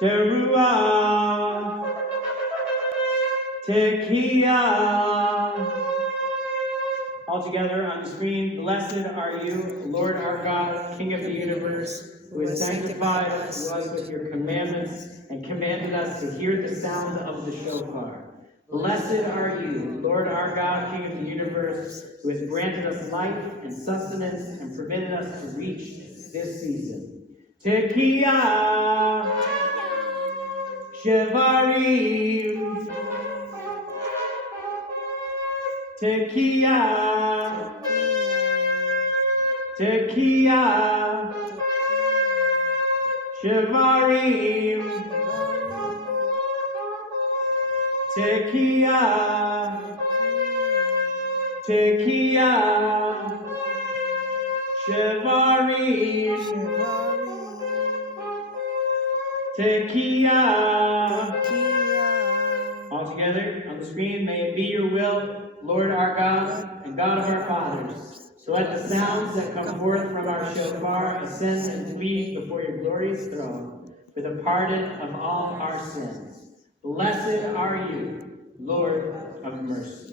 Teruah, Tekiah. All together on the screen, blessed are you, Lord our God, King of the universe, who has sanctified us with your commandments and commanded us to hear the sound of the shofar. Blessed are you, Lord our God, King of the universe, who has granted us life and sustenance and permitted us to reach this season. Tekiah, Shevarim, Tekiah, Tekiah, Shevarim, Tekiah, Tekiah, Shevarim, Tekiah. All together on the screen, may it be your will, Lord our God and God of our fathers. So let the sounds that come forth from our shofar ascend and flee before your glorious throne for the pardon of all our sins. Blessed are you, Lord of mercy.